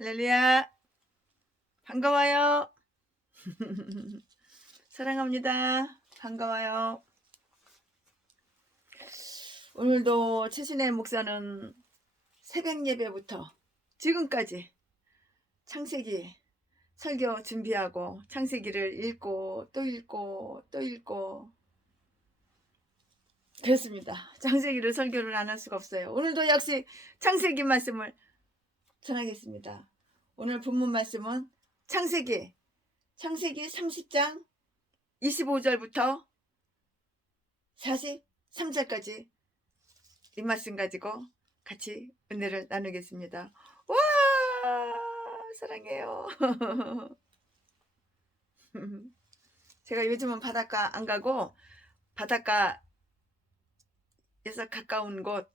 할렐루야. 반가워요. 사랑합니다. 반가워요. 오늘도 최신의 목사는 새벽 예배부터 지금까지 창세기 설교 준비하고 창세기를 읽고 또 읽고 또 읽고 그렇습니다. 창세기를 설교를 안 할 수가 없어요. 오늘도 역시 창세기 말씀을 전하겠습니다. 오늘 본문 말씀은 창세기 30장 25절부터 43절까지 이 말씀 가지고 같이 은혜를 나누겠습니다. 와, 사랑해요. 제가 요즘은 바닷가 안 가고 바닷가에서 가까운 곳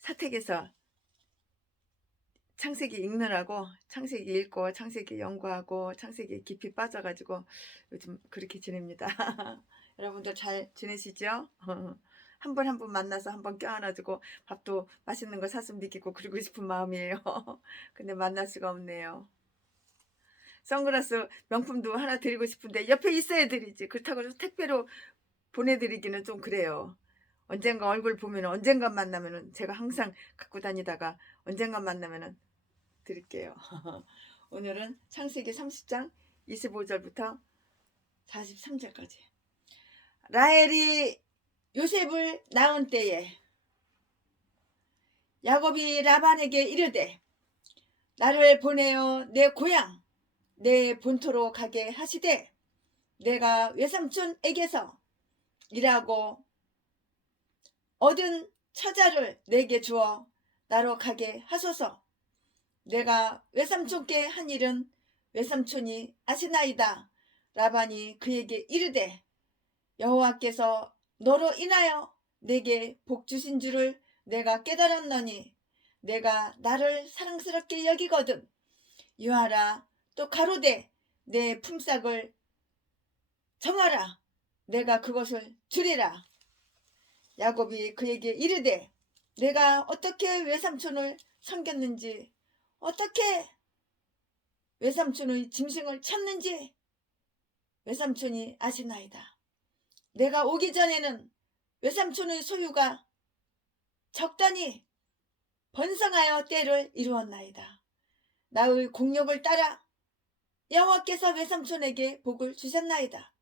사택에서 창세기 읽느라고 창세기 읽고 창세기 연구하고 창세기 깊이 빠져가지고 요즘 그렇게 지냅니다. 여러분들 잘 지내시죠? 한 분 한 분 만나서 한 번 껴안아주고 밥도 맛있는 거 사서 먹이고 그러고 싶은 마음이에요. 근데 만날 수가 없네요. 선글라스 명품도 하나 드리고 싶은데 옆에 있어야 드리지. 그렇다고 택배로 보내드리기는 좀 그래요. 언젠가 얼굴 보면 언젠가 만나면은 제가 항상 갖고 다니다가 언젠가 만나면은 드릴게요. 오늘은 창세기 30장 25절부터 43절까지. 라헬이 요셉을 낳은 때에 야곱이 라반에게 이르되 나를 보내어 내 고향 내 본토로 가게 하시되 내가 외삼촌에게서 일하고 얻은 처자를 내게 주어 나로 가게 하소서. 내가 외삼촌께 한 일은 외삼촌이 아시나이다. 라반이 그에게 이르되 여호와께서 너로 인하여 내게 복 주신 줄을 내가 깨달았노니 내가 나를 사랑스럽게 여기거든. 유하라. 또 가로되 내 품삯을 정하라. 내가 그것을 주리라. 야곱이 그에게 이르되 내가 어떻게 외삼촌을 섬겼는지 어떻게 외삼촌의 짐승을 쳤는지 외삼촌이 아시나이다. 내가 오기 전에는 외삼촌의 소유가 적당히 번성하여 때를 이루었나이다. 나의 공력을 따라 여호와께서 외삼촌에게 복을 주셨나이다.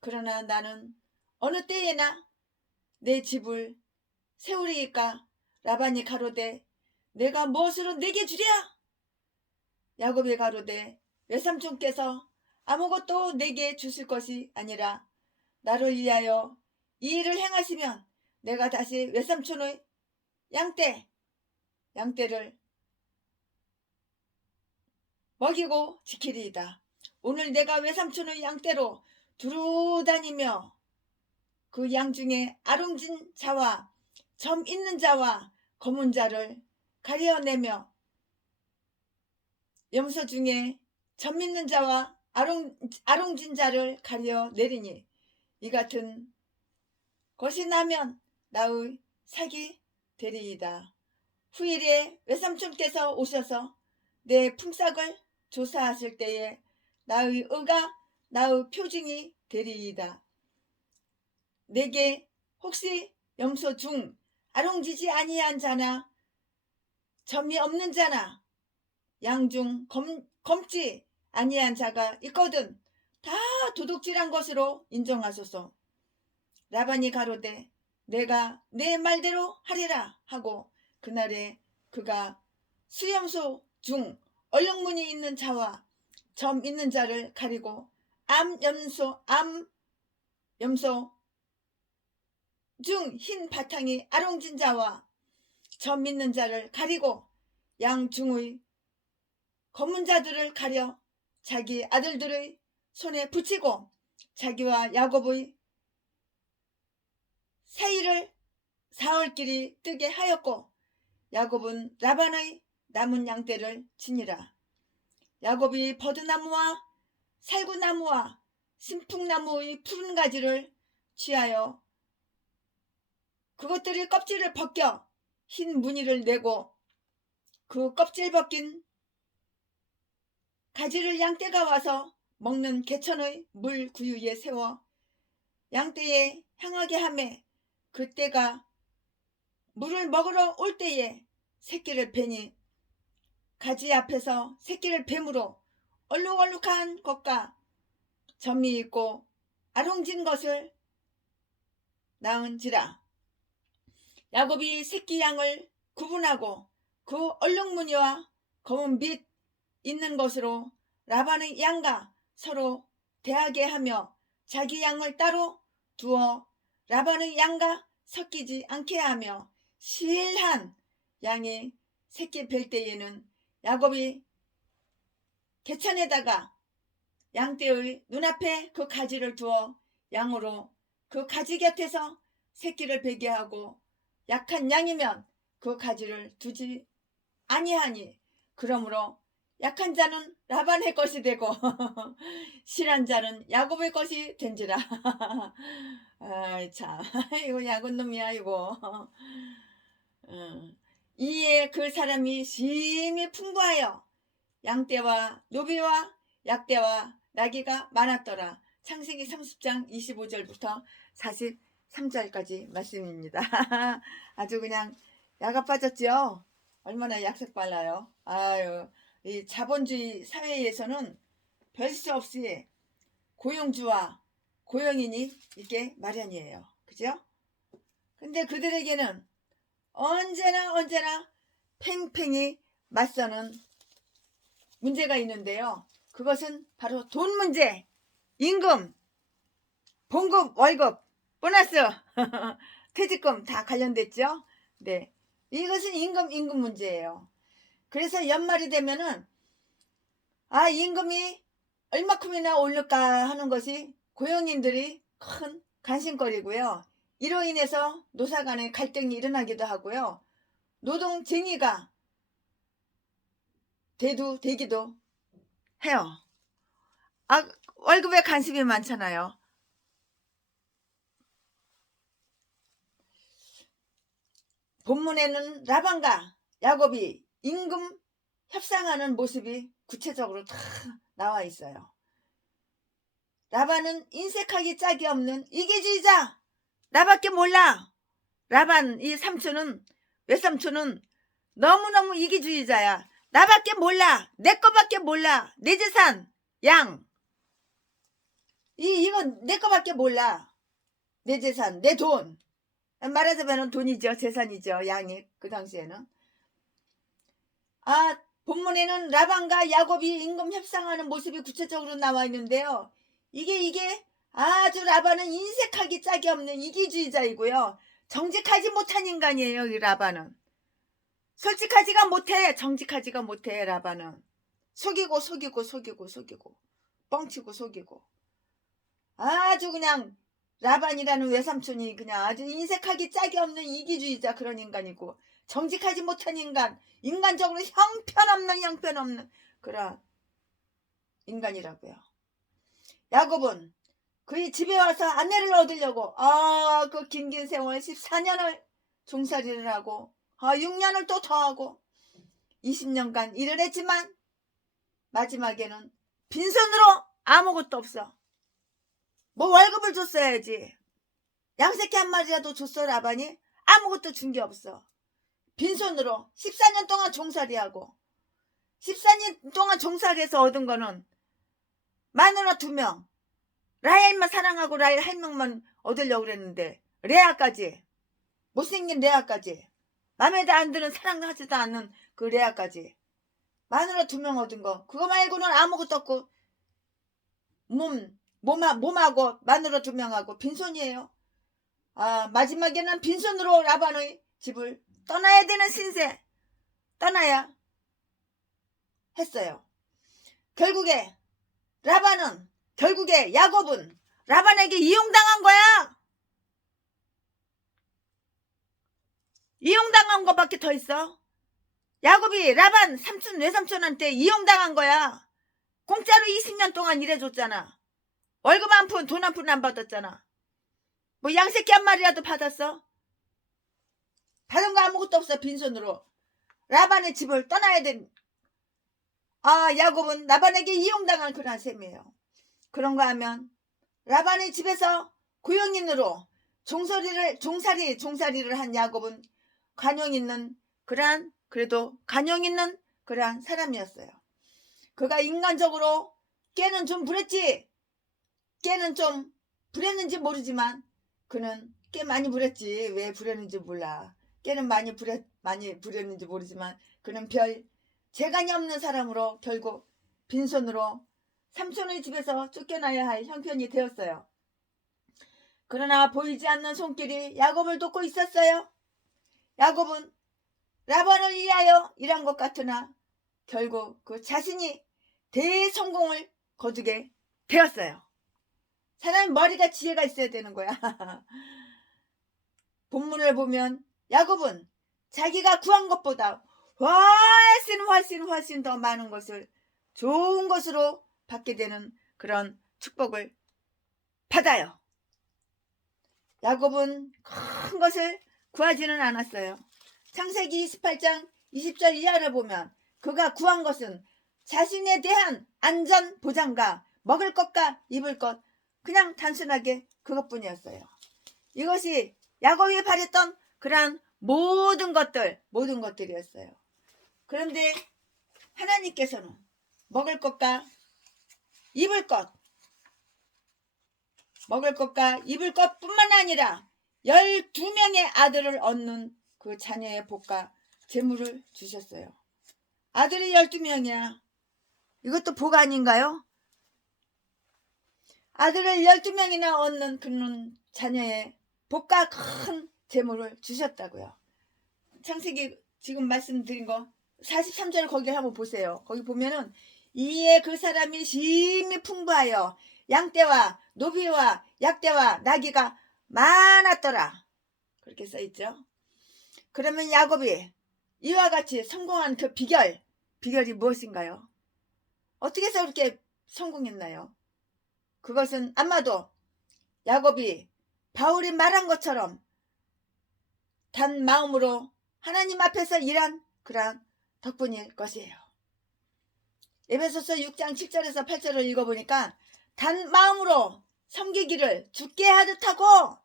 그러나 나는 어느 때에나 내 집을 세우리이까. 라반이 가로되 내가 무엇으로 내게 주랴? 야곱이 가로되 외삼촌께서 아무것도 내게 주실 것이 아니라 나를 위하여 이 일을 행하시면 내가 다시 외삼촌의 양떼를 먹이고 지키리이다. 오늘 내가 외삼촌의 양떼로 두루 다니며 그 양 중에 아롱진 자와 점 있는 자와 검은 자를 가려내며 염소 중에 점 있는 자와 아롱진 자를 가려내리니 이 같은 것이 나면 나의 sak이 되리이다. 후일에 외삼촌께서 오셔서 내 품삯을 조사하실 때에 나의 의가 나의 표징이 되리이다. 내게 혹시 염소 중 아롱지지 아니한 자나 점이 없는 자나 양 중 검지 아니한 자가 있거든 다 도둑질한 것으로 인정하소서. 라반이 가로되 내가 내 말대로 하리라 하고 그날에 그가 수염소 중 얼룩무늬 있는 자와 점 있는 자를 가리고 암염소 중 흰 바탕이 아롱진 자와 점 있는 자를 가리고 양 중의 검은 자들을 가려 자기 아들들의 손에 붙이고 자기와 야곱의 사이를 사흘길이 뜨게 하였고 야곱은 라반의 남은 양떼를 지니라. 야곱이 버드나무와 살구나무와 신풍나무의 푸른 가지를 취하여 그것들이 껍질을 벗겨 흰 무늬를 내고 그 껍질 벗긴 가지를 양떼가 와서 먹는 개천의 물 구유에 세워 양떼에 향하게 하매 그떼가 물을 먹으러 올 때에 새끼를 베니 가지 앞에서 새끼를 뱀으로 얼룩얼룩한 것과 점이 있고 아롱진 것을 낳은지라. 야곱이 새끼 양을 구분하고 그 얼룩무늬와 검은 빛 있는 것으로 라반의 양과 서로 대하게 하며 자기 양을 따로 두어 라반의 양과 섞이지 않게 하며 실한 양이 새끼 뵐 때에는 야곱이 개천에다가 양떼의 눈앞에 그 가지를 두어 양으로 그 가지 곁에서 새끼를 베게 하고 약한 양이면 그 가지를 두지 아니하니 그러므로 약한 자는 라반의 것이 되고 실한 자는 야곱의 것이 된지라. 아이 참 이거 야군 놈이야 이거. 이에 그 사람이 심히 풍부하여 양떼와 노비와 약떼와 나귀가 많았더라. 창세기 30장 25절부터 43절까지 말씀입니다. 아주 그냥 야가 빠졌죠. 얼마나 약색 빨라요. 아유, 이 자본주의 사회에서는 별 수 없이 고용주와 고용인이 있게 마련이에요. 그죠? 근데 그들에게는 언제나 팽팽히 맞서는 문제가 있는데요. 그것은 바로 돈 문제, 임금, 봉급, 월급, 보너스, 퇴직금 다 관련됐죠. 네, 이것은 임금 문제예요. 그래서 연말이 되면은 임금이 얼마큼이나 오를까 하는 것이 고용인들이 큰 관심거리고요. 이로 인해서 노사 간의 갈등이 일어나기도 하고요. 노동쟁의가 대두되기도 해요. 월급에 관심이 많잖아요. 본문에는 라반과 야곱이 임금 협상하는 모습이 구체적으로 다 나와 있어요. 라반은 인색하기 짝이 없는 이기주의자. 나밖에 몰라. 라반 이 삼촌은 외삼촌은 너무너무 이기주의자야. 나밖에 몰라. 내 거밖에 몰라. 내 재산 양. 이건 내 거밖에 몰라. 내 재산 내 돈. 말하자면 돈이죠. 재산이죠. 양이 그 당시에는. 본문에는 라반과 야곱이 임금 협상하는 모습이 구체적으로 나와 있는데요. 이게 아주 라반은 인색하기 짝이 없는 이기주의자이고요. 정직하지 못한 인간이에요. 이 라반은. 솔직하지가 못해. 정직하지가 못해. 라반은. 속이고 뻥치고 속이고. 아주 그냥 라반이라는 외삼촌이 그냥 아주 인색하기 짝이 없는 이기주의자 그런 인간이고 정직하지 못한 인간적으로 형편없는 그런 인간이라고요. 야곱은 그의 집에 와서 아내를 얻으려고 그 긴 세월 14년을 종살이를 하고 6년을 또 더하고 20년간 일을 했지만 마지막에는 빈손으로 아무것도 없어. 뭐 월급을 줬어야지. 양새끼 한 마리라도 줬어 라반이? 아무것도 준 게 없어. 빈손으로 14년 동안 종살이하고 14년 동안 종살이해서 얻은 거는 마누라 2명. 라헬만 사랑하고 라헬 1명만 얻으려고 그랬는데 레아까지 못생긴 레아까지 맘에 안 드는 사랑하지도 않는 그 레아까지 마누라 2명 얻은 거 그거 말고는 아무것도 없고 몸하고 마누라 2명하고 빈손이에요. 마지막에는 빈손으로 라반의 집을 떠나야 되는 신세 떠나야 했어요. 결국에 야곱은 라반에게 이용당한 거야. 이용당한 거밖에 더 있어. 야곱이 라반 삼촌 외삼촌한테 이용당한 거야. 공짜로 20년 동안 일해줬잖아. 월급 한 푼 돈 한 푼 안 받았잖아. 뭐 양새끼 한 마리라도 받았어? 받은 거 아무것도 없어. 빈손으로 라반의 집을 떠나야 된 야곱은 라반에게 이용당한 그런 셈이에요. 그런가 하면 라반의 집에서 고용인으로 종살이를 한 야곱은 그래도 관용 있는 그러한 사람이었어요. 그가 인간적으로 깨는 좀 부렸지. 깨는 좀 부렸는지 모르지만 그는 꽤 많이 부렸지. 왜 부렸는지 몰라. 깨는 많이 부렸는지 모르지만 그는 별 재간이 없는 사람으로 결국 빈손으로 삼손의 집에서 쫓겨나야 할 형편이 되었어요. 그러나 보이지 않는 손길이 야곱을 돕고 있었어요. 야곱은 라반을 위하여 일한 것 같으나 결국 그 자신이 대성공을 거두게 되었어요. 사람이 머리가 지혜가 있어야 되는 거야. 본문을 보면 야곱은 자기가 구한 것보다 훨씬 더 많은 것을 좋은 것으로 받게 되는 그런 축복을 받아요. 야곱은 큰 것을 구하지는 않았어요. 창세기 28장 20절 이하를 보면 그가 구한 것은 자신에 대한 안전 보장과 먹을 것과 입을 것, 그냥 단순하게 그것뿐이었어요. 이것이 야곱이 바랬던 그러한 모든 것들이었어요. 그런데 하나님께서는 먹을 것과 입을 것뿐만 아니라 12명의 아들을 얻는 그 자녀의 복과 재물을 주셨어요. 아들이 12명이야. 이것도 복 아닌가요? 아들을 12명이나 얻는 그런 자녀의 복과 큰 재물을 주셨다고요. 창세기 지금 말씀드린 거 43절 거기를 한번 보세요. 거기 보면은 이에 그 사람이 심히 풍부하여 양떼와 노비와 약떼와 나귀가 많았더라. 그렇게 써있죠. 그러면 야곱이 이와 같이 성공한 그 비결이 무엇인가요? 어떻게 해서 그렇게 성공했나요? 그것은 아마도 야곱이 바울이 말한 것처럼 단 마음으로 하나님 앞에서 일한 그러한 덕분일 것이에요. 에베소서 6장 7절에서 8절을 읽어보니까 단 마음으로 섬기기를 주께 하듯 하고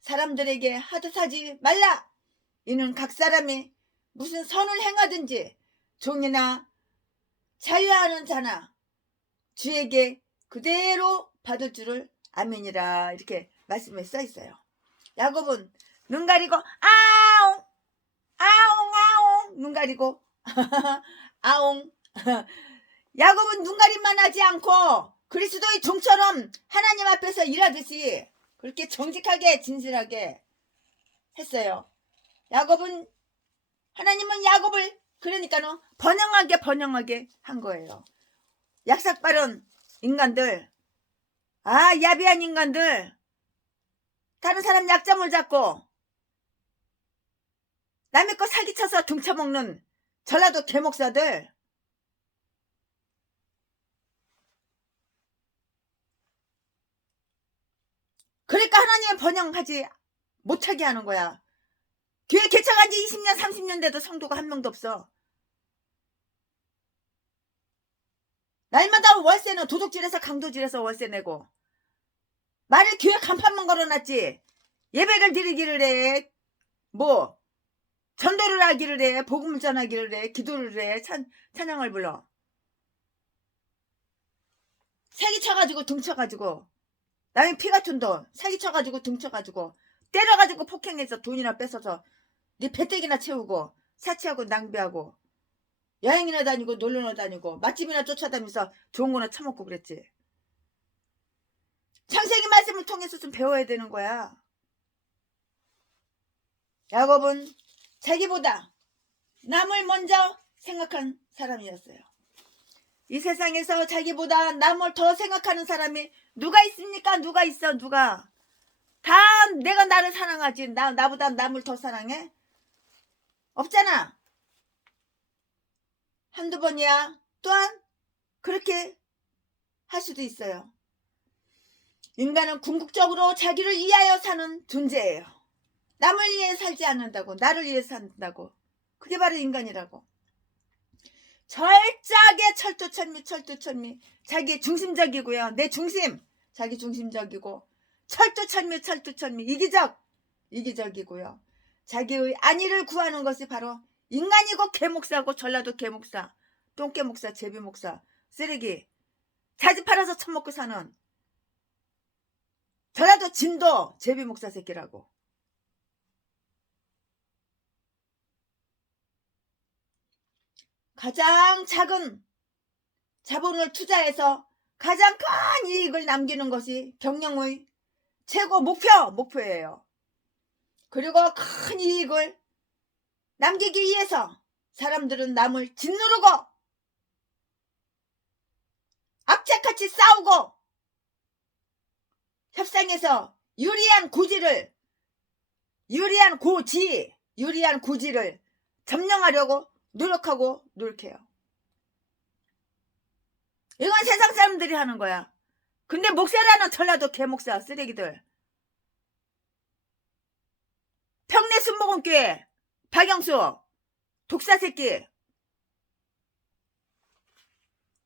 사람들에게 하듯 하지 말라. 이는 각 사람이 무슨 선을 행하든지 종이나 자유하는 자나 주에게 그대로 받을 줄을 아멘이라. 이렇게 말씀에 써 있어요. 야곱은 눈 가리고 아옹 눈 가리고 아옹. 야곱은 눈가림만 하지 않고 그리스도의 종처럼 하나님 앞에서 일하듯이 그렇게 정직하게 진실하게 했어요. 하나님은 야곱을 그러니까는 번영하게 한 거예요. 약삭빠른 인간들, 야비한 인간들, 다른 사람 약점을 잡고 남의 거 사기쳐서 등쳐먹는 전라도 개목사들, 그러니까 하나님은 번영하지 못하게 하는 거야. 교회 개척한 지 20년 30년 돼도 성도가 한 명도 없어. 날마다 월세는 도둑질해서 강도질해서 월세 내고 말을 교회 간판만 걸어놨지 예배를 드리기를 해, 전도를 하기를 해, 복음을 전하기를 해, 기도를 해, 찬양을 불러. 사기쳐가지고 등쳐가지고 남의 피 같은 돈 사기쳐가지고 등쳐가지고 때려가지고 폭행해서 돈이나 뺏어서 네 배때기나 채우고 사치하고 낭비하고 여행이나 다니고 놀러나 다니고 맛집이나 쫓아다니면서 좋은 거나 처먹고 그랬지. 창세기 말씀을 통해서 좀 배워야 되는 거야. 야곱은 자기보다 남을 먼저 생각한 사람이었어요. 이 세상에서 자기보다 남을 더 생각하는 사람이 누가 있습니까? 누가 있어? 누가? 다 내가 나를 사랑하지. 나보다 남을 더 사랑해? 없잖아. 한두 번이야. 또한 그렇게 할 수도 있어요. 인간은 궁극적으로 자기를 위하여 사는 존재예요. 남을 위해 살지 않는다고, 나를 위해 산다고. 그게 바로 인간이라고. 철저하게 철두철미 자기 중심적이고요. 내 중심 자기 중심적이고 철두철미 이기적이고요. 자기의 안위를 구하는 것이 바로 인간이고 개목사고 전라도 개목사 똥개목사 제비목사 쓰레기 자지 팔아서 처먹고 사는 전라도 진도 제비목사 새끼라고. 가장 작은 자본을 투자해서 가장 큰 이익을 남기는 것이 경영의 최고 목표예요. 그리고 큰 이익을 남기기 위해서 사람들은 남을 짓누르고 악착같이 싸우고 협상에서 유리한 고지를 점령하려고 노력해요. 이건 세상 사람들이 하는 거야. 근데 목사라는 전라도 개목사 쓰레기들 평내 순복음교회 박영수 독사 새끼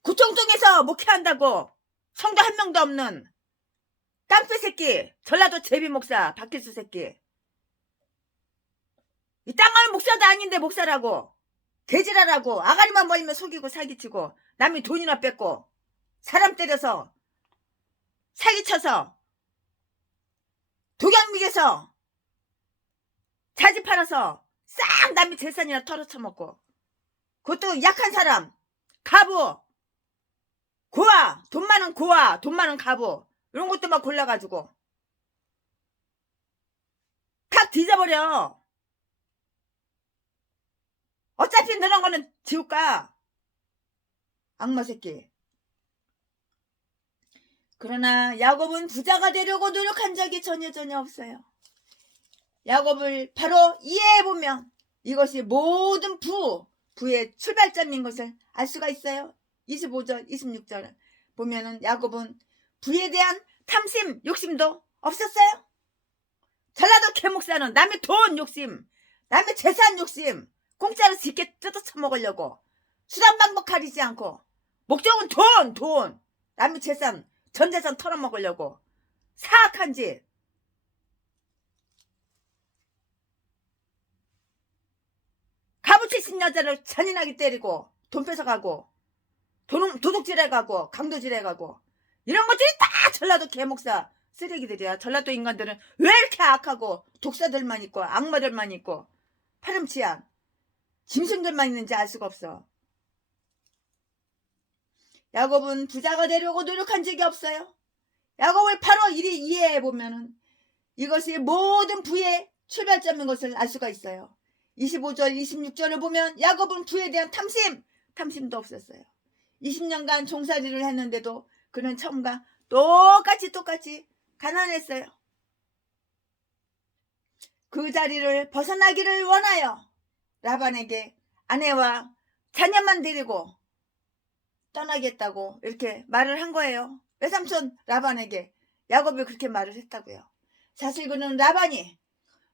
구청동에서 목회한다고 성도 한 명도 없는 깡패 새끼 전라도 제비목사 박길수 새끼 이 땅갈 목사도 아닌데 목사라고 개지랄하고 아가리만 보이면 속이고 사기치고 남이 돈이나 뺏고 사람 때려서 사기쳐서 독약미개서 자지 팔아서 싹 남이 재산이나 털어쳐먹고 그것도 약한 사람 가부 고아 돈 많은 가부 이런 것도 막 골라가지고 탁 뒤져버려. 어차피 너런 거는 지울까 악마 새끼. 그러나 야곱은 부자가 되려고 노력한 적이 전혀 없어요. 야곱을 바로 이해해보면 이것이 모든 부의 출발점인 것을 알 수가 있어요. 25절 26절 보면은 야곱은 부에 대한 탐심 욕심도 없었어요. 전라도 개목사는 남의 돈 욕심 남의 재산 욕심 공짜로 쉽게 뜯어쳐먹으려고 수단 방법 가리지 않고 목적은 돈 남의 재산 전 재산 털어먹으려고 사악한 짓. 가부치신 여자를 잔인하게 때리고 돈 뺏어가고 도둑질해가고 강도질해가고 이런 것들이 다 전라도 개목사 쓰레기들이야. 전라도 인간들은 왜 이렇게 악하고 독사들만 있고 악마들만 있고 파렴치한 짐승들만 있는지 알 수가 없어. 야곱은 부자가 되려고 노력한 적이 없어요. 야곱을 바로 이리 이해해보면 이것이 모든 부의 출발점인 것을 알 수가 있어요. 25절 26절을 보면 야곱은 부에 대한 탐심도 없었어요. 20년간 종살이를 했는데도 그는 처음과 똑같이 가난했어요. 그 자리를 벗어나기를 원하여 라반에게 아내와 자녀만 데리고 떠나겠다고 이렇게 말을 한 거예요. 외삼촌 라반에게 야곱이 그렇게 말을 했다고요. 사실 그는 라반이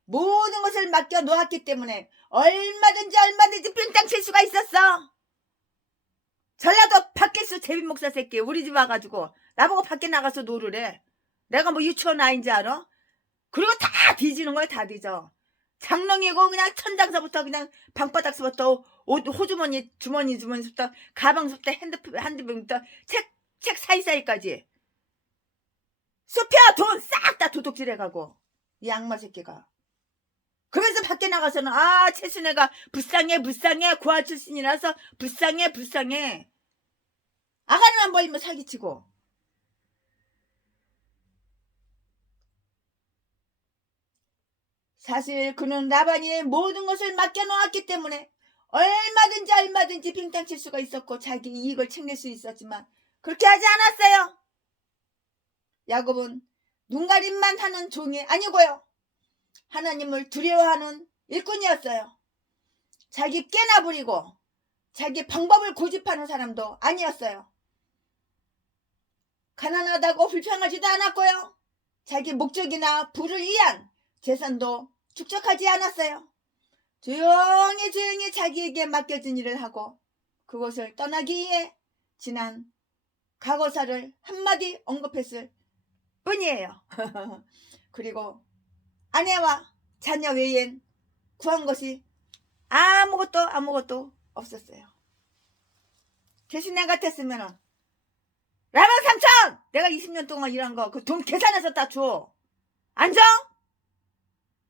모든 것을 맡겨 놓았기 때문에 얼마든지 빙땅 칠 수가 있었어. 전라도 박길수 제비목사 새끼 우리 집 와가지고 나보고 밖에 나가서 놀으래. 내가 뭐 유치원 아인지 알아? 그리고 다 뒤지는 거야. 다 뒤져. 장롱이고 그냥 천장서부터 그냥 방바닥서부터 옷 호주머니 주머니서부터 가방서부터 핸드폰부터 책 사이사이까지 숲혀 돈 싹 다 도둑질해가고 이 악마 새끼가. 그래서 밖에 나가서는 최순애가 불쌍해 고아 출신이라서 불쌍해 아가리만 보이면 사기치고. 사실 그는 라반이 모든 것을 맡겨놓았기 때문에 얼마든지 빙땅 칠 수가 있었고 자기 이익을 챙길 수 있었지만 그렇게 하지 않았어요. 야곱은 눈가림만 하는 종이 아니고요. 하나님을 두려워하는 일꾼이었어요. 자기 깨나 부리고 자기 방법을 고집하는 사람도 아니었어요. 가난하다고 불평하지도 않았고요. 자기 목적이나 부를 위한 재산도 축적하지 않았어요. 조용히 자기에게 맡겨진 일을 하고 그곳을 떠나기에 지난 과거사를 한마디 언급했을 뿐이에요. 그리고 아내와 자녀 외엔 구한 것이 아무것도 없었어요. 대신에 같았으면은 라방 삼촌! 내가 20년 동안 일한 거 그 돈 계산해서 다 줘. 앉아?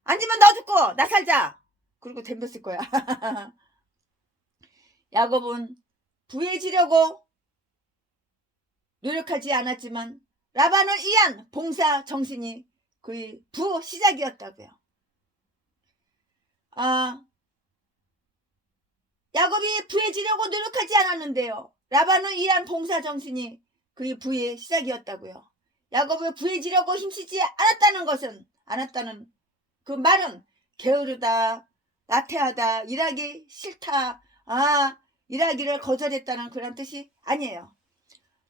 앉으면 너 죽고 나 살자. 그리고 덤볐을 거야. 야곱은 부해지려고 노력하지 않았지만 라반을 위한 봉사 정신이 그의 부 시작이었다고요. 야곱이 부해지려고 노력하지 않았는데요. 라반을 위한 봉사 정신이 그의 부의 시작이었다고요. 야곱이 부해지려고 힘쓰지 않았다는 그 말은 게으르다, 나태하다, 일하기 싫다, 일하기를 거절했다는 그런 뜻이 아니에요.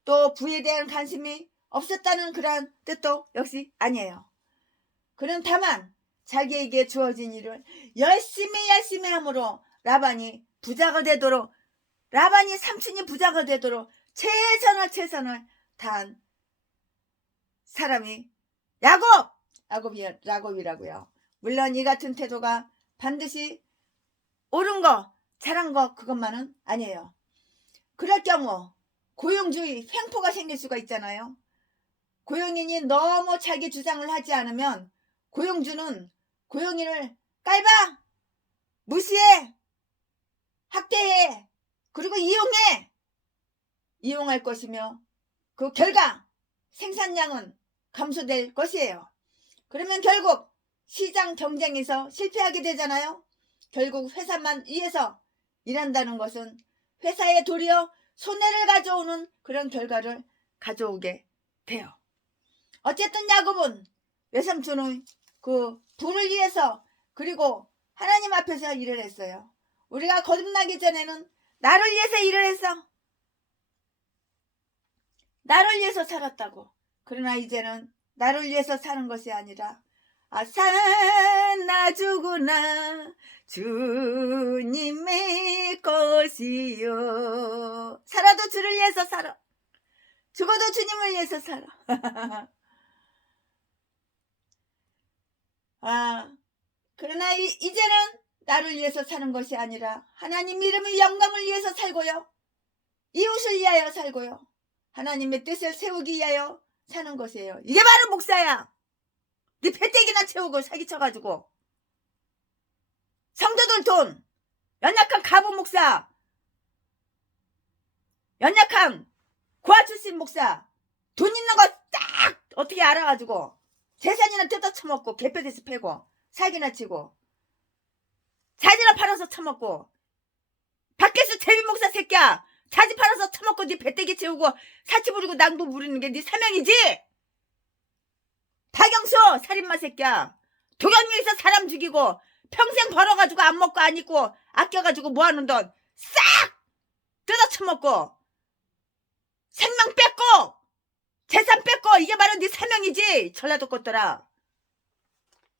또 부에 대한 관심이 없었다는 그런 뜻도 역시 아니에요. 그는 다만 자기에게 주어진 일을 열심히 함으로 라반이 삼촌이 부자가 되도록 최선을 다한 사람이 야곱이라고요. 물론 이 같은 태도가 반드시 옳은 거, 잘한 거 그것만은 아니에요. 그럴 경우 고용주의, 횡포가 생길 수가 있잖아요. 고용인이 너무 자기 주장을 하지 않으면 고용주는 고용인을 깔봐, 무시해, 학대해, 그리고 이용할 것이며 그 결과 생산량은 감소될 것이에요. 그러면 결국 시장 경쟁에서 실패하게 되잖아요. 결국 회사만 위해서 일한다는 것은 회사에 도리어 손해를 가져오는 그런 결과를 가져오게 돼요. 어쨌든 야곱은 외삼촌의 그 부를 위해서 그리고 하나님 앞에서 일을 했어요. 우리가 거듭나기 전에는 나를 위해서 일을 했어. 나를 위해서 살았다고. 그러나 이제는 나를 위해서 사는 것이 아니라 사나 죽으나 주님의 것이요. 살아도 주를 위해서 살아. 죽어도 주님을 위해서 살아. 그러나 이제는 나를 위해서 사는 것이 아니라 하나님 이름의 영광을 위해서 살고요. 이웃을 위하여 살고요. 하나님의 뜻을 세우기 위하여 사는 것이에요. 이게 바로 목사야. 네 배때기나 채우고 사기쳐가지고 성도들 돈, 연약한 가부 목사, 연약한 고아 출신 목사 돈 있는 거 딱 어떻게 알아가지고 재산이나 뜯어 처먹고 개뼈대서 패고 사기나 치고 자지나 팔아서 처먹고 밖에서 제비 목사 새끼야 자지 팔아서 처먹고 네 배때기 채우고 사치 부리고 낭도 부리는 게 네 사명이지. 박영수 살인마 새끼야 도경미에서 사람 죽이고 평생 벌어가지고 안 먹고 안 입고 아껴가지고 모아놓은 돈 싹 뜯어 처먹고 생명 뺏고 재산 뺏고 이게 바로 네 사명이지. 전라도 것들아.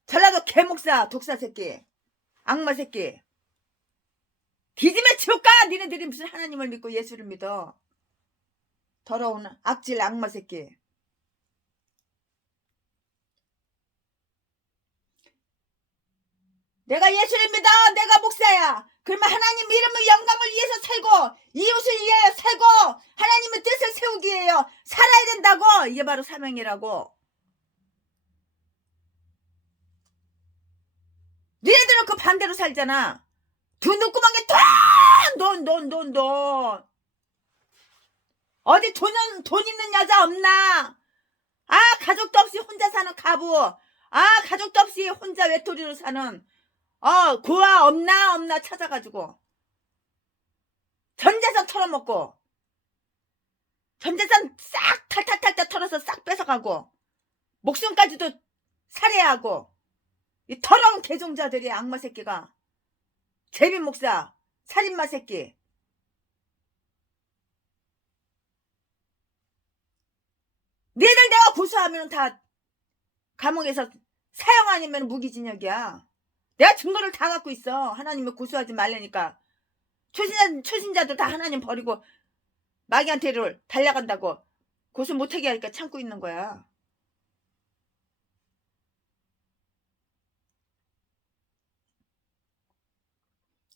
전라도 개목사 독사 새끼 악마 새끼 뒤집어 치울까? 니네들이 무슨 하나님을 믿고 예수를 믿어. 더러운 악질 악마 새끼. 내가 예수를 믿어. 내가 목사야. 그러면 하나님 이름의 영광을 위해서 살고 이웃을 위하여 살고 하나님의 뜻을 세우기 위하여 살아야 된다고. 이게 바로 사명이라고. 니네들은 그 반대로 살잖아. 두 눈구멍에 돈. 어디 돈 있는 여자 없나? 가족도 없이 혼자 사는 가부. 가족도 없이 혼자 외톨이로 사는 고아 없나 찾아가지고 전재산 털어먹고 전재산 싹 탈탈탈 털어서 싹 뺏어가고 목숨까지도 살해하고 이 더러운 개종자들이 악마 새끼가 제비 목사 살인마 새끼. 니들 내가 고소하면 다 감옥에서 사형 아니면 무기징역이야. 내가 증거를 다 갖고 있어. 하나님을 고소하지 말라니까. 초신자도 다 하나님 버리고 마귀한테를 달려간다고 고소 못하게 하니까 참고 있는 거야.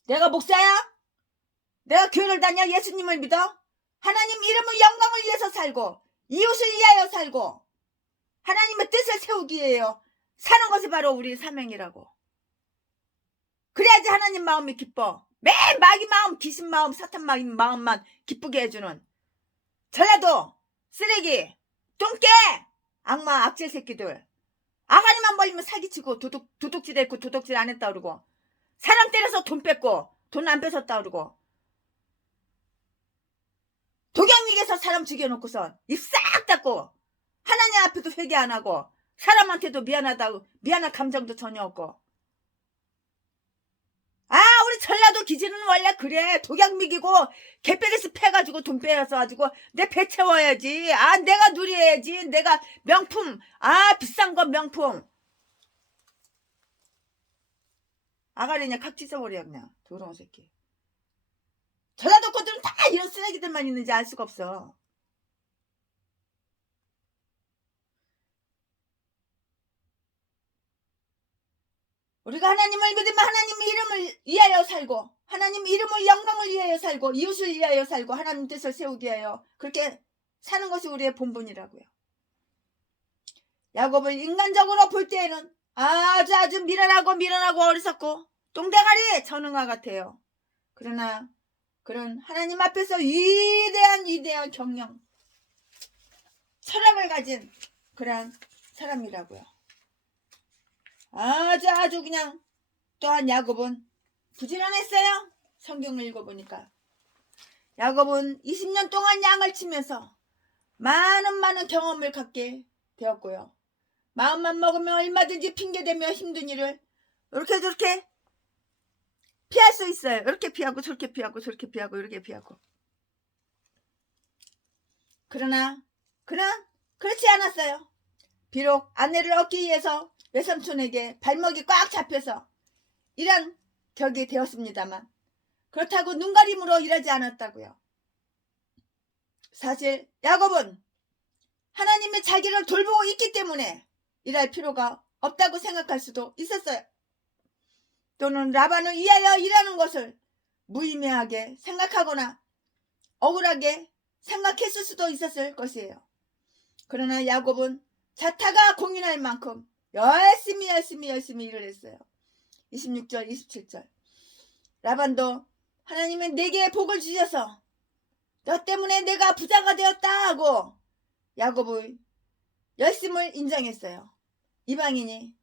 내가 목사야? 내가 교회를 다녀? 예수님을 믿어? 하나님 이름을 영광을 위해서 살고 이웃을 위하여 살고 하나님의 뜻을 세우기 위해요. 사는 것이 바로 우리 사명이라고. 그래야지 하나님 마음이 기뻐. 맨 마귀 마음, 귀신 마음, 사탄 마음만 기쁘게 해주는 전라도 쓰레기, 똥개, 악마, 악질 새끼들. 아가리만 벌리면 사기치고 도둑질 했고 도둑질 안 했다 그러고 사람 때려서 돈 뺐고 돈 안 뺏었다 그러고 독양위기에서 사람 죽여놓고선 입 싹 닫고 하나님 앞에도 회개 안 하고 사람한테도 미안하다고 미안한 감정도 전혀 없고. 우리 전라도 기지는 원래 그래. 독양미기고 개빼기스 패가지고 돈 빼서 가지고 내 배 채워야지. 내가 누려야지. 내가 명품 비싼 건 명품. 아가리냐 칵 찢어버려 그냥. 더러운 새끼. 전라도 것들은 다 이런 쓰레기들만 있는지 알 수가 없어. 우리가 하나님을 믿으면 하나님 이름을 위하여 살고 하나님 이름을 영광을 위하여 살고 이웃을 위하여 살고 하나님 뜻을 세우기 위하여 그렇게 사는 것이 우리의 본분이라고요. 야곱을 인간적으로 볼 때에는 아주 미련하고 어리석고 똥대가리 전응아 같아요. 그러나 그런 하나님 앞에서 위대한 경영 철학을 가진 그런 사람이라고요. 아주 그냥. 또한 야곱은 부지런했어요. 성경을 읽어보니까 야곱은 20년 동안 양을 치면서 많은 경험을 갖게 되었고요. 마음만 먹으면 얼마든지 핑계대며 힘든 일을 이렇게 저렇게 피할 수 있어요. 이렇게 피하고 저렇게 피하고 저렇게 피하고 이렇게 피하고. 그러나 그렇지 않았어요. 비록 아내를 얻기 위해서 외삼촌에게 발목이 꽉 잡혀서 이런 격이 되었습니다만 그렇다고 눈가림으로 일하지 않았다고요. 사실 야곱은 하나님이 자기를 돌보고 있기 때문에 일할 필요가 없다고 생각할 수도 있었어요. 또는 라반을 위하여 일하는 것을 무의미하게 생각하거나 억울하게 생각했을 수도 있었을 것이에요. 그러나 야곱은 자타가 공인할 만큼 열심히 일을 했어요. 26절 27절 라반도 하나님은 내게 복을 주셔서 너 때문에 내가 부자가 되었다 하고 야곱의 열심을 인정했어요. 이방인이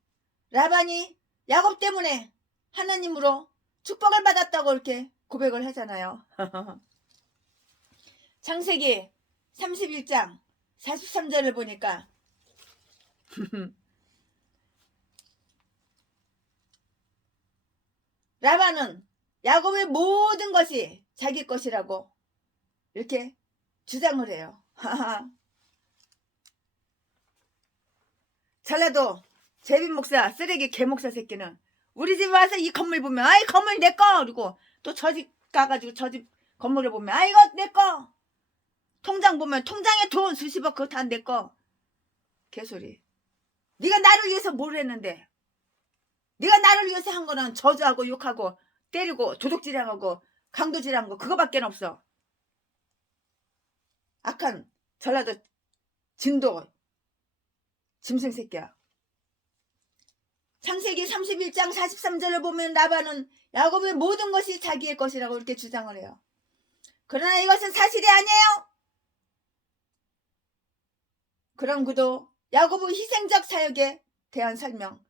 라반이 야곱 때문에 하나님으로 축복을 받았다고 이렇게 고백을 하잖아요. 창세기 31장 43절을 보니까 라반은 야곱의 모든 것이 자기 것이라고 이렇게 주장을 해요. 전라도 제빈 목사 쓰레기 개목사 새끼는 우리 집에 와서 이 건물 보면 이 건물 내꺼 그리고 또 저 집 가가지고 저 집 건물을 보면 이거 내꺼 통장 보면 통장에 돈 수십억 그거 다 내꺼. 개소리. 네가 나를 위해서 뭘 했는데 네가 나를 위해서 한 거는 저주하고 욕하고 때리고 도둑질하고 강도질한 거 그거밖에 없어. 악한 전라도 진도 짐승 새끼야. 창세기 31장 43절을 보면 라반은 야곱의 모든 것이 자기의 것이라고 이렇게 주장을 해요. 그러나 이것은 사실이 아니에요. 그런 그도 야곱의 희생적 사역에 대한 설명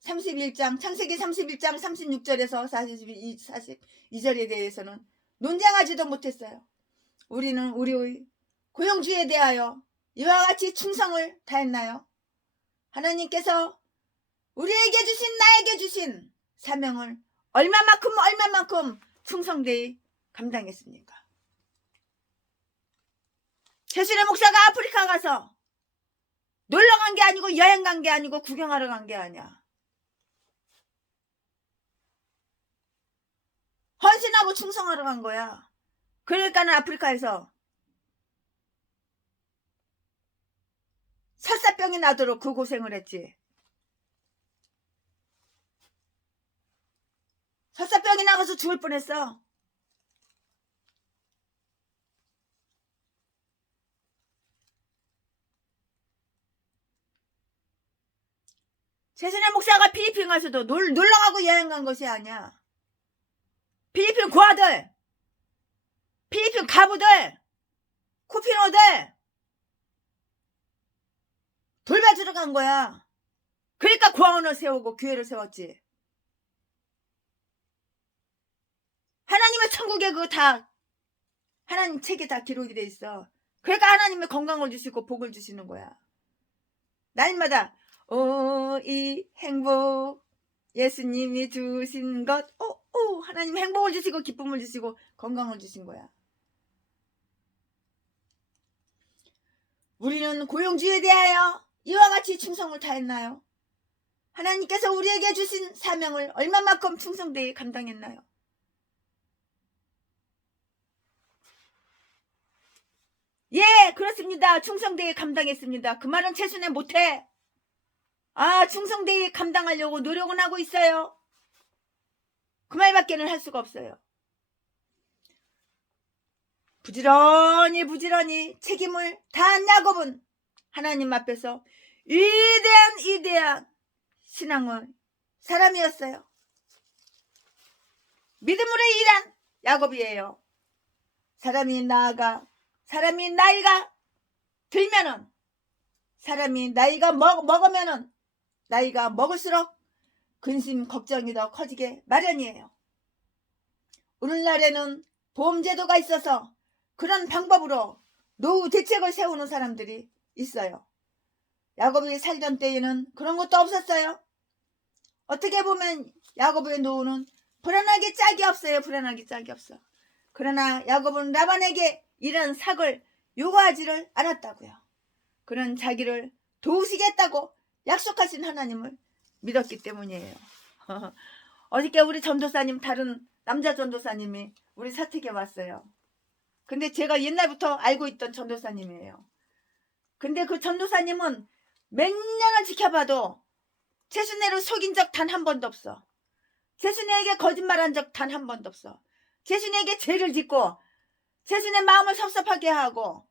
창세기 31장 36절에서 42절에 대해서는 논쟁하지도 못했어요. 우리는 우리의 고용주에 대하여 이와 같이 충성을 다했나요? 하나님께서 우리에게 주신 나에게 주신 사명을 얼마만큼 충성되이 감당했습니까? 최순애 목사가 아프리카 가서 놀러 간 게 아니고 여행 간 게 아니고 구경하러 간 게 아니야. 헌 헌신하고 충성하러 간 거야. 그러니까는 아프리카에서 설사병이 나도록 그 고생을 했지. 설사병이 나가서 죽을 뻔했어. 최순애 목사가 필리핀 가서도 놀러가고 여행 간 것이 아니야. 필리핀 고아들, 필리핀 가부들, 쿠피노들 돌봐주러 간 거야. 그러니까 고아원을 세우고 교회를 세웠지. 하나님의 천국에 그거 다 하나님 책에 다 기록이 돼 있어. 그러니까 하나님의 건강을 주시고 복을 주시는 거야. 날마다 이 행복 예수님이 주신 것 하나님 행복을 주시고 기쁨을 주시고 건강을 주신 거야. 우리는 고용주에 대하여 이와 같이 충성을 다했나요? 하나님께서 우리에게 주신 사명을 얼마만큼 충성되이 감당했나요? 예, 그렇습니다. 충성되이 감당했습니다. 그 말은 최순애 못해. 충성되이 감당하려고 노력은 하고 있어요. 그 말밖에는 할 수가 없어요. 부지런히 책임을 다한 야곱은 하나님 앞에서 위대한 신앙의 사람이었어요. 믿음으로 일한 야곱이에요. 사람이 나이가 들면은, 사람이 나이가 먹으면은 나이가 먹을수록 근심 걱정이 더 커지게 마련이에요. 오늘날에는 보험제도가 있어서 그런 방법으로 노후 대책을 세우는 사람들이 있어요. 야곱이 살던 때에는 그런 것도 없었어요. 어떻게 보면 야곱의 노후는 불안하기 짝이 없어요. 그러나 야곱은 라반에게 이런 삭을 요구하지를 않았다고요. 그는 자기를 도우시겠다고 약속하신 하나님을 믿었기 때문이에요. 어저께 우리 전도사님, 다른 남자 전도사님이 우리 사택에 왔어요. 근데 제가 옛날부터 알고 있던 전도사님이에요. 근데 그 전도사님은 몇 년을 지켜봐도 최순애를 속인 적 단 한 번도 없어. 최순애에게 거짓말한 적 단 한 번도 없어. 최순애에게 죄를 짓고 최순애 마음을 섭섭하게 하고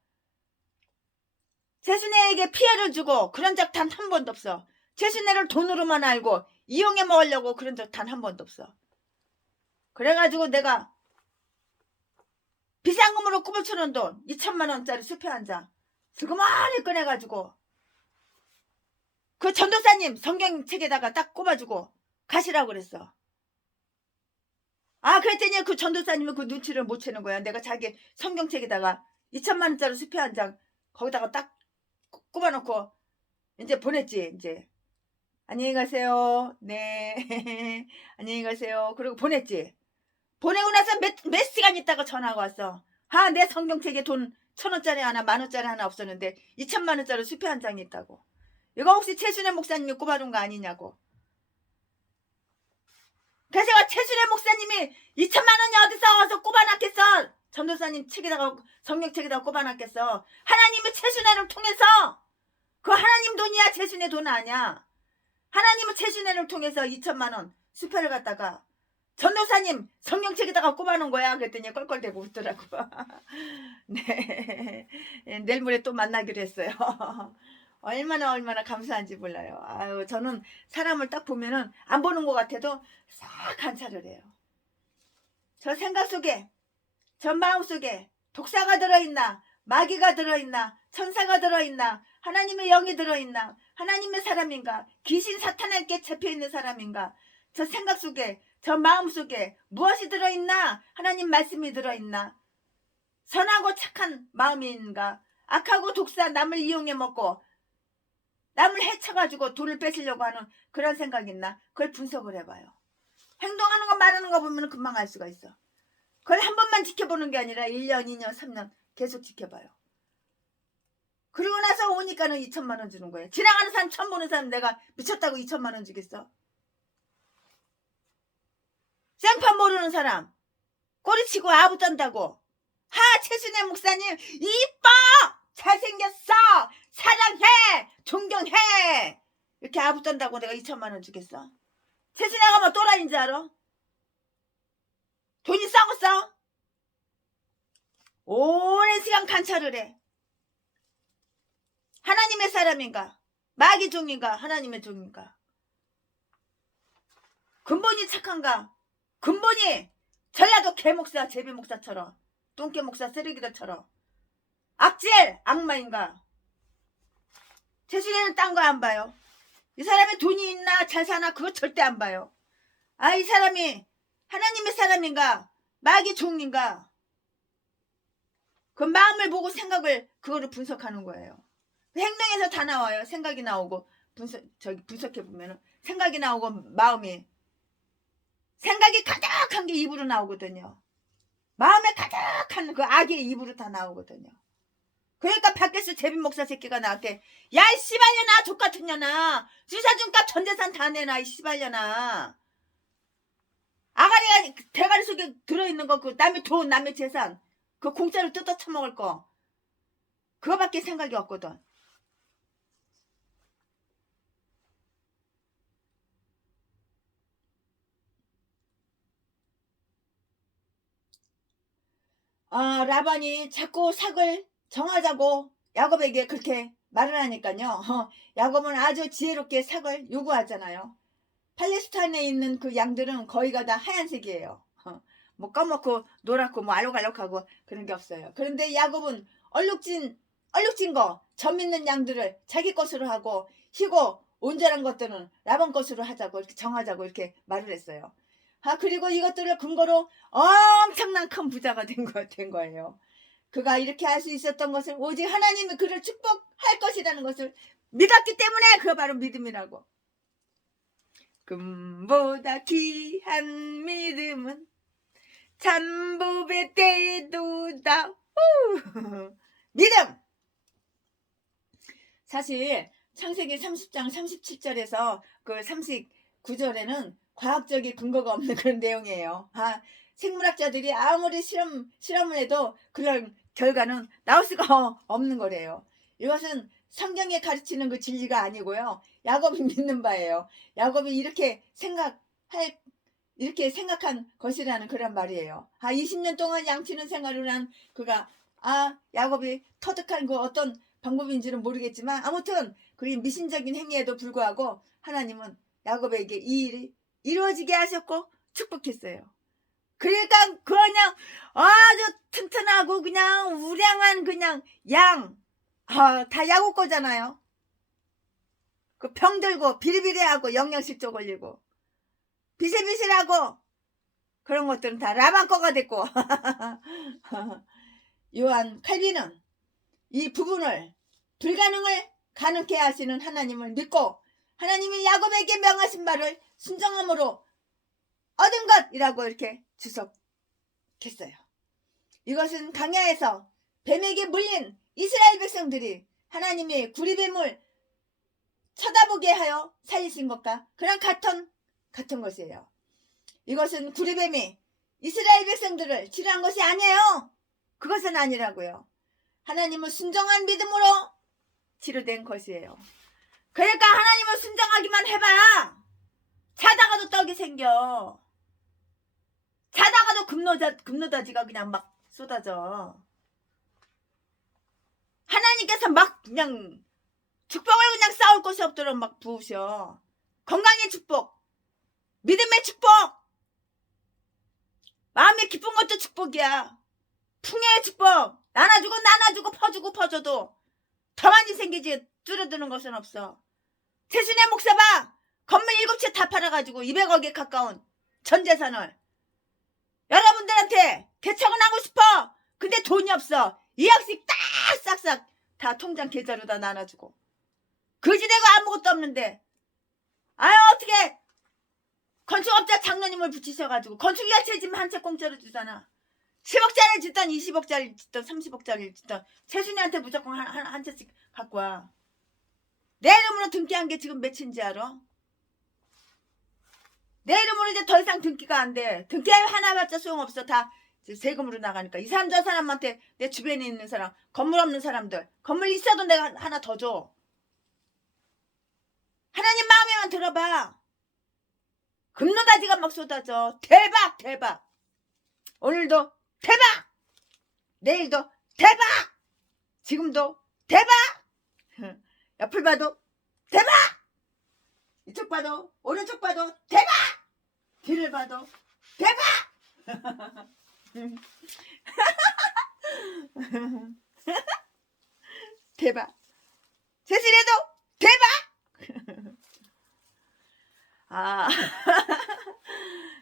최순애에게 피해를 주고 그런 적 단 한 번도 없어. 최순애를 돈으로만 알고 이용해 먹으려고 그런 적 단 한 번도 없어. 그래가지고 내가 비상금으로 꿈을 추는 돈 2천만 원짜리 수표 한 장 슬그머니 꺼내가지고 그 전도사님 성경책에다가 딱 꼽아주고 가시라고 그랬어. 그랬더니 그 전도사님은 그 눈치를 못 채는 거야. 내가 자기 성경책에다가 2천만 원짜리 수표 한 장 거기다가 딱 꼽아놓고 이제 보냈지. 이제 안녕히 가세요. 네. 안녕히 가세요. 그리고 보냈지. 보내고 나서 몇 시간 있다가 전화가 왔어. 내 성경책에 돈 1,000원짜리 하나 10,000원짜리 하나 없었는데 2천만 원짜리 수표 한 장이 있다고. 이거 혹시 최순애 목사님이 꼽아놓은 거 아니냐고. 그래서 제가 최순애 목사님이 2천만 원이 어디서 와서 꼽아놨겠어. 전도사님 책에다가 성경책에다가 꼽아놨겠어. 하나님이 최순애를 통해서 그 하나님 돈이야. 최순애 돈 아니야. 하나님은 최순애를 통해서 2천만 원 수표를 갖다가 전도사님 성경책에다가 꼽아놓은 거야. 그랬더니 껄껄대고 웃더라고. 네, 내일 모레 또 만나기로 했어요. 얼마나 감사한지 몰라요. 저는 사람을 딱 보면은 안 보는 것 같아도 싹 관찰을 해요. 저 생각 속에, 저 마음 속에 독사가 들어있나, 마귀가 들어있나, 천사가 들어있나, 하나님의 영이 들어있나, 하나님의 사람인가, 귀신 사탄에게 잡혀있는 사람인가, 저 생각 속에, 저 마음 속에 무엇이 들어있나, 하나님 말씀이 들어있나, 선하고 착한 마음인가, 악하고 독사 남을 이용해 먹고 남을 해쳐가지고 돈을 뺏으려고 하는 그런 생각이 있나, 그걸 분석을 해봐요. 행동하는 거 말하는 거 보면 금방 알 수가 있어. 그걸 한 번만 지켜보는 게 아니라 1년, 2년, 3년 계속 지켜봐요. 그리고 나서 오니까는 2천만 원 주는 거예요. 지나가는 사람 처음 보는 사람 내가 미쳤다고 2천만 원 주겠어? 생판 모르는 사람 꼬리치고 아부 떤다고. 최순애 목사님 이뻐, 잘생겼어, 사랑해, 존경해, 이렇게 아부 떤다고 내가 2천만 원 주겠어? 최순애가 뭐 또라이인 줄 알아? 돈이 썩었어? 오랜 시간 관찰을 해. 하나님의 사람인가, 마귀 종인가, 하나님의 종인가, 근본이 착한가, 근본이 전라도 개목사 제비목사처럼, 똥개목사 쓰레기들처럼 악질 악마인가? 최순애는 딴 거 안 봐요. 이 사람이 돈이 있나 잘 사나 그거 절대 안 봐요. 이 사람이 하나님의 사람인가 마귀 종인가, 그 마음을 보고 생각을 그거를 분석하는 거예요. 행동에서 다 나와요. 생각이 나오고 분석해 보면은 생각이 나오고 마음이, 생각이 가득한 게 입으로 나오거든요. 마음에 가득한 그 악의 입으로 다 나오거든요. 그러니까 밖에서 제빈 목사 새끼가 나한테 야 이 씨발년아, 족같은 년아, 주사준값 전재산 다 내놔 이 씨발년아, 아가리가 대가리 속에 들어있는 거, 그 남의 돈 남의 재산 그 공짜로 뜯어 처먹을 거, 그거밖에 생각이 없거든. 라반이 자꾸 삭을 정하자고 야곱에게 그렇게 말을 하니까요. 야곱은 아주 지혜롭게 삭을 요구하잖아요. 팔레스타인에 있는 그 양들은 거의가 다 하얀색이에요. 뭐 까맣고 노랗고 뭐 알록알록하고 그런 게 없어요. 그런데 야곱은 얼룩진 거, 점 있는 양들을 자기 것으로 하고 희고 온전한 것들은 라반 것으로 하자고, 이렇게 정하자고 이렇게 말을 했어요. 그리고 이것들을 근거로 엄청난 큰 부자가 된 거예요. 그가 이렇게 할 수 있었던 것은 오직 하나님이 그를 축복할 것이라는 것을 믿었기 때문에, 그거 바로 믿음이라고. 금보다 귀한 믿음은 잠복의 때도다. 믿음! 사실 창세기 30장 37절에서 그 39절에는 과학적인 근거가 없는 그런 내용이에요. 생물학자들이 아무리 실험을 해도 그런 결과는 나올 수가 없는 거래요. 이것은 성경에 가르치는 그 진리가 아니고요, 야곱이 믿는 바예요. 야곱이 이렇게 생각한 것이라는 그런 말이에요. 20년 동안 양치는 생활을 한 그가, 야곱이 터득한 그 어떤 방법인지는 모르겠지만 아무튼 그 미신적인 행위에도 불구하고 하나님은 야곱에게 이 일이 이루어지게 하셨고 축복했어요. 그러니까 그냥 아주 튼튼하고 그냥 우량한 그냥 양, 다 야곱 거잖아요. 그 병들고 비리비리하고 영양실조 걸리고 비실비실하고 그런 것들은 다 라반 거가 됐고 요한 칼빈은 이 부분을 불가능을 가능케 하시는 하나님을 믿고 하나님이 야곱에게 명하신 바를 순종함으로 얻은 것이라고 이렇게 주석했어요. 이것은 광야에서 뱀에게 물린 이스라엘 백성들이 하나님의 구리뱀을 쳐다보게 하여 살리신 것과 그런 같은 것이에요. 이것은 구리뱀이 이스라엘 백성들을 치료한 것이 아니에요. 그것은 아니라고요. 하나님은 순종한 믿음으로 치료된 것이에요. 그러니까 하나님을 순종하기만 해봐. 자다가도 떡이 생겨. 자다가도 금노다지가 그냥 막 쏟아져. 하나님께서 막 그냥 축복을 그냥 쌓을 곳이 없도록 막 부으셔. 건강의 축복, 믿음의 축복, 마음이 기쁜 것도 축복이야. 풍요의 축복, 나눠주고 퍼줘도 더 많이 생기지 줄어드는 것은 없어. 최순애 목사 봐. 건물 7채 다 팔아가지고 200억에 가까운 전 재산을 여러분들한테 대처는 하고 싶어. 근데 돈이 없어. 2억씩 딱 싹싹 다 통장 계좌로 다 나눠주고 거지되고 아무것도 없는데 어떻게 건축업자 장로님을 붙이셔가지고 건축일체 지금 한 채 공짜로 주잖아. 10억짜리를 짓던 20억짜리를 짓던 30억짜리를 짓던 최순이한테 무조건 한 채씩 갖고 와. 내 이름으로 등기한 게 지금 몇인지 알아? 내 이름으로 이제 더 이상 등기가 안 돼. 등기 하나 봤자 소용없어. 다 이제 세금으로 나가니까 이 사람 저 사람한테 내 주변에 있는 사람 건물 없는 사람들 건물 있어도 내가 하나 더 줘. 하나님 마음에만 들어봐. 금노다지가 막 쏟아져. 대박 대박. 오늘도 대박. 내일도 대박. 지금도 대박. 옆을 봐도 대박. 이쪽 봐도 오른쪽 봐도 대박. 뒤를 봐도 대박. 대박. 세실에도 대박. 아,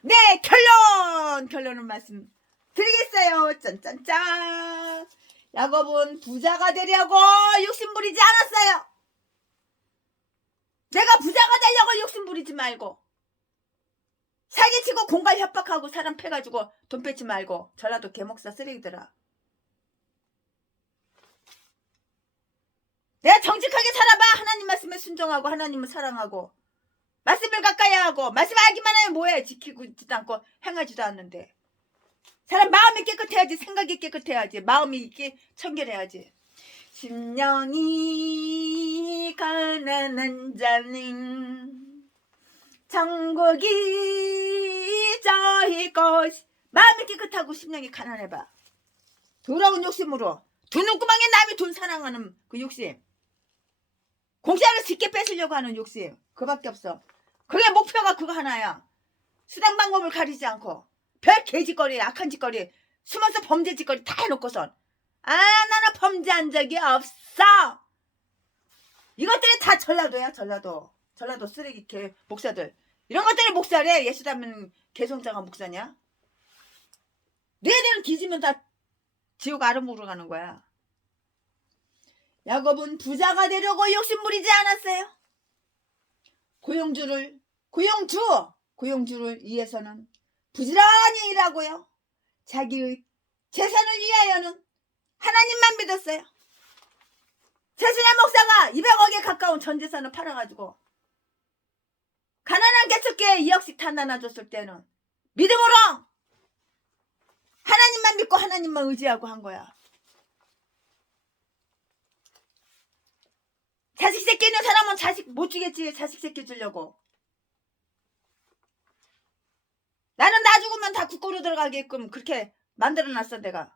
네, 결론은 말씀 드리겠어요. 짠짠짠. 야곱은 부자가 되려고 욕심부리지 않았어요. 내가 부자가 되려고 욕심부리지 말고 사기치고 공갈 협박하고 사람 패가지고 돈 뺏지 말고. 전라도 개목사 쓰레기들아. 내가 정직하게 살아봐. 하나님 말씀에 순종하고 하나님을 사랑하고 말씀을 가까이 하고 말씀 알기만 하면 뭐해. 지키지도 않고 행하지도 않는데. 사람 마음이 깨끗해야지. 생각이 깨끗해야지. 마음이 있게 청결해야지. 심령이 가난한 자는 천국이 저희 것이. 마음이 깨끗하고 심령이 가난해봐. 더러운 욕심으로 두 눈구멍에 남이 돈 사랑하는 그 욕심, 공짜로 쉽게 뺏으려고 하는 욕심, 그밖에 없어. 그게 목표가 그거 하나야. 수단 방법을 가리지 않고 별 개짓거리 악한 짓거리 숨어서 범죄 짓거리 다 해놓고선 나는 범죄한 적이 없어. 이것들이 다 전라도야. 전라도 쓰레기 개 목사들. 이런 것들이 목사래. 예수 닮은 개성장한 목사냐. 너희들은 뒤지면 다 지옥 아름으로 가는 거야. 야곱은 부자가 되려고 욕심부리지 않았어요. 고용주를 위해서는 부지런히 일하고요. 자기의 재산을 위하여는 하나님만 믿었어요. 최순애 목사가 200억에 가까운 전 재산을 팔아가지고 가난한 개척교에 2억씩 다 나눠줬을 때는 믿음으로 하나님만 믿고 하나님만 의지하고 한 거야. 자식 새끼 있는 사람은 자식 못 주겠지. 자식 새끼 주려고. 나는 나 죽으면 다 국고로 들어가게끔 그렇게 만들어놨어. 내가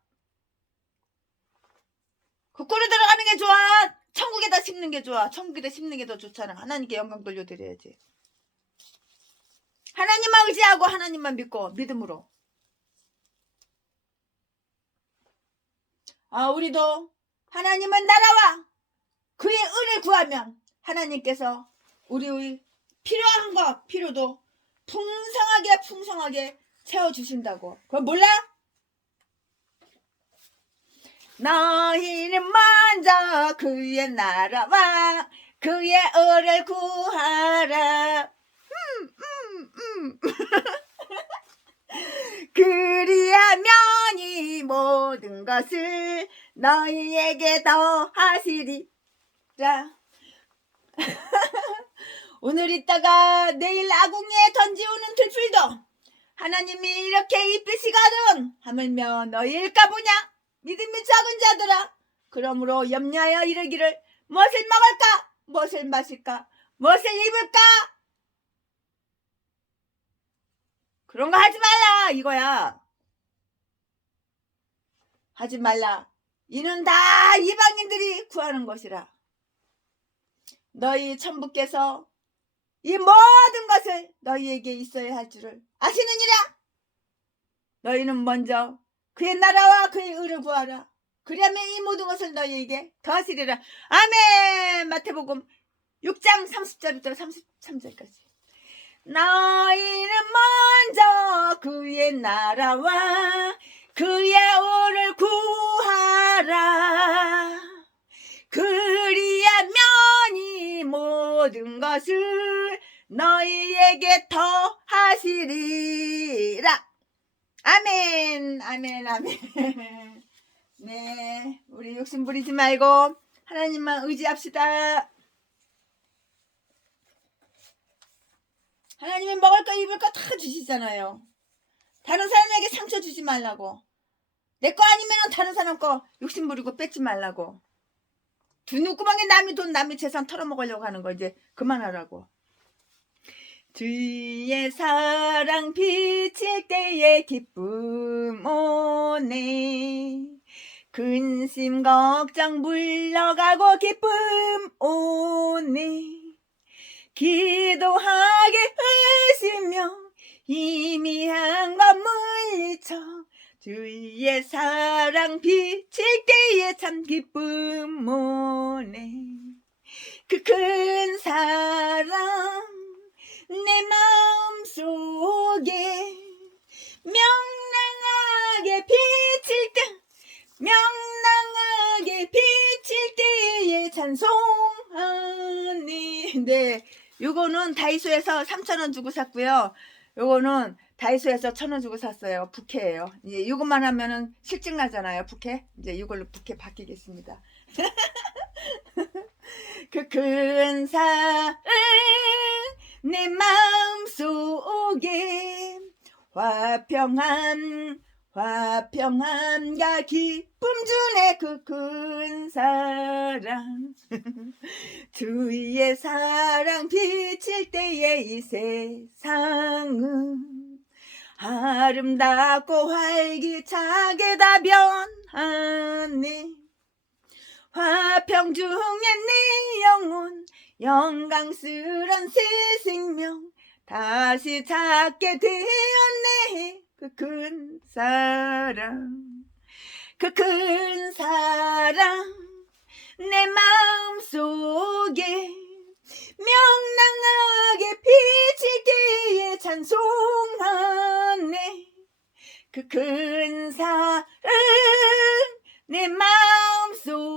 국고로 들어가는 게 좋아. 천국에다 심는 게 좋아. 천국에다 심는 게 더 좋잖아. 하나님께 영광 돌려드려야지. 하나님만 의지하고 하나님만 믿고 믿음으로. 우리도 하나님은 나라와 그의 은을 구하면 하나님께서 우리의 필요한 것 필요도 풍성하게 채워주신다고. 그건 몰라? 너희는 먼저 그의 나라와 그의 은을 구하라. 그리하면 이 모든 것을 너희에게 더하시리라. 오늘 있다가 내일 아궁이에 던지우는 들풀도 하나님이 이렇게 입히시거든 하물며 너희일까 보냐. 믿음이 작은 자들아. 그러므로 염려하여 이르기를 무엇을 먹을까 무엇을 마실까 무엇을 입을까. 그런 거 하지 말라 이거야. 하지 말라. 이는 다 이방인들이 구하는 것이라. 너희 천부께서 이 모든 것을 너희에게 있어야 할 줄을 아시느니라. 너희는 먼저 그의 나라와 그의 의를 구하라. 그리하면 이 모든 것을 너희에게 더하시리라. 아멘. 마태복음 6장 30절부터 33절까지. 너희는 먼저 그의 나라와 그의 의를 구하라. 그리하면 이 모든 것을 너희에게 더하시리라. 아멘. 아멘. 아멘. 네, 우리 욕심 부리지 말고 하나님만 의지합시다. 하나님이 먹을 거 입을 거 다 주시잖아요. 다른 사람에게 상처 주지 말라고. 내 거 아니면 다른 사람 거 욕심 부리고 뺏지 말라고. 두 눈구멍에 남의 돈 남의 재산 털어먹으려고 하는 거 이제 그만하라고. 주의 사랑 비칠 때에 기쁨 오네. 근심 걱정 물러가고 기쁨 오네. 기도하게 하시며 희미한 것 물리쳐 주의 사랑 비칠 때에 참 기쁨 오네. 그 큰 사랑 내 마음속에 명랑하게 비칠 때 명랑하게 비칠 때에 찬송하니. 네, 요거는 다이소에서 3,000원 주고 샀고요. 요거는 다이소에서 1,000원 주고 샀어요. 부케예요. 예, 요것만 하면은 실증 나잖아요. 부케. 이제 이걸로 부케 바뀌겠습니다. 그 큰 사랑 내 마음속에 화평함과 기쁨 주네. 그 큰 사랑 주의 사랑 비칠 때에 이 세상은 아름답고 활기차게 다 변하네. 화평 중에 내 영혼 영광스런 새 생명 다시 찾게 되었네. 그 큰 사랑 그 큰 사랑 내 마음속에 명랑하게 비칠 때에 찬송하네. 그 큰 사랑 내 마음속에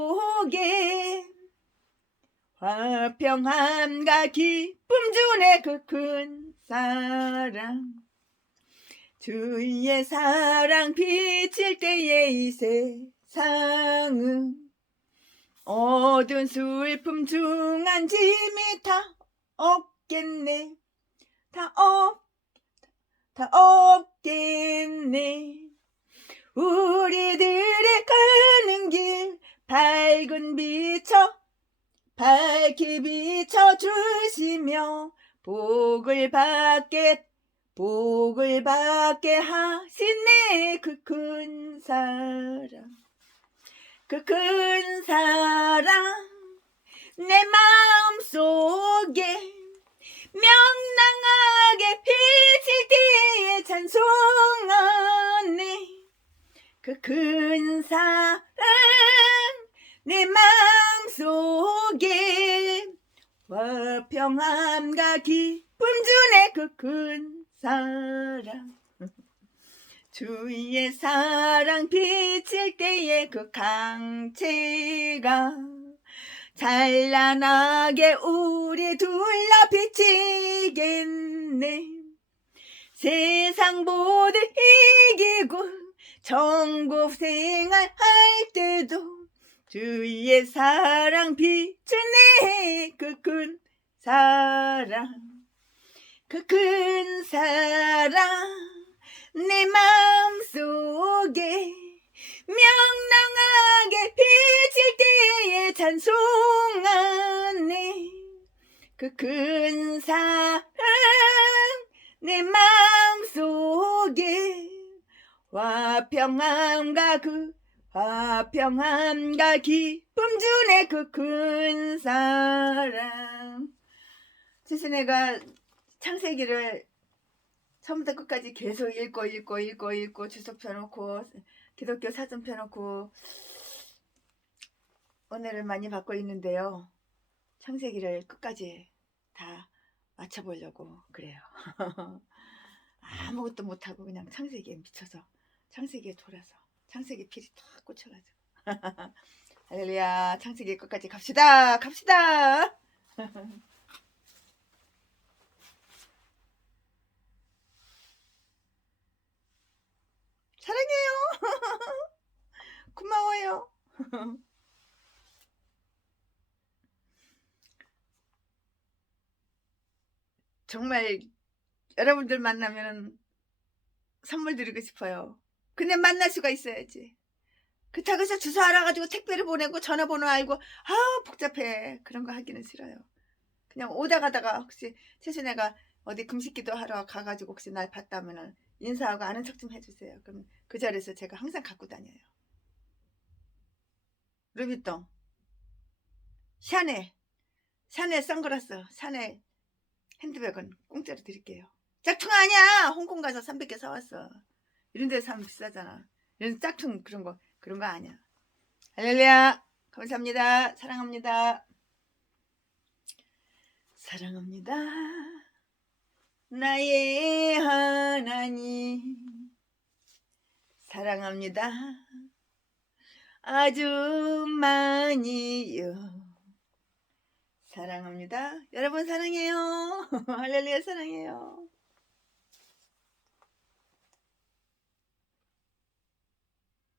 화평함과 기쁨 주네. 그 큰 사랑 주의 사랑 비칠 때에 이 세상은 어두운 슬픔 중한 짐이 다 없겠네. 다 없겠네. 우리들의 가는 길 밝히 비춰 주시며 복을 받게 하시네. 그 큰 사랑 그 큰 사랑 내 마음속에 명랑하게 비칠 때에 찬송하네. 그 큰 사랑 내 마음속에 화평함과 기쁨 주네. 그 큰 사랑 주의 사랑 비칠 때에 그 강체가 찬란하게 우리 둘러 비치겠네. 세상 모두 이기고 천국 생활할 때도 주의 사랑 비추네. 그 큰 사랑 그 큰 사랑 내 마음속에 명랑하게 비칠 때에 찬송하네. 그 큰 사랑 내 마음속에 화평함과 기쁨 주네. 그 큰 사랑. 최순애가 창세기를 처음부터 끝까지 계속 읽고 주석 펴놓고 기독교 사전 펴놓고 은혜를 많이 받고 있는데요. 창세기를 끝까지 다 맞춰보려고 그래요. 아무것도 못하고 그냥 창세기에 미쳐서 창세기에 돌아서 창세기 필이 탁 꽂혀가지고 할렐루야. 창세기 끝까지 갑시다. 사랑해요. 고마워요. 정말 여러분들 만나면 선물 드리고 싶어요. 근데 만날 수가 있어야지. 그렇다고 해서 주소 알아가지고 택배를 보내고 전화번호 알고 복잡해. 그런 거 하기는 싫어요. 그냥 오다 가다가 혹시 최순애가 어디 금식기도 하러 가가지고 혹시 날 봤다면은 인사하고 아는 척 좀 해주세요. 그럼 그 자리에서 제가 항상 갖고 다녀요. 루비통, 샤넬 선글라스, 샤넬 핸드백은 공짜로 드릴게요. 짝퉁 아니야. 홍콩 가서 300개 사왔어. 이런 데서 사면 비싸잖아. 이런 짝퉁 그런 거 아니야. 할렐루야. 감사합니다. 사랑합니다. 사랑합니다. 나의 하나님. 사랑합니다. 아주 많이요. 사랑합니다. 여러분 사랑해요. 할렐루야 사랑해요.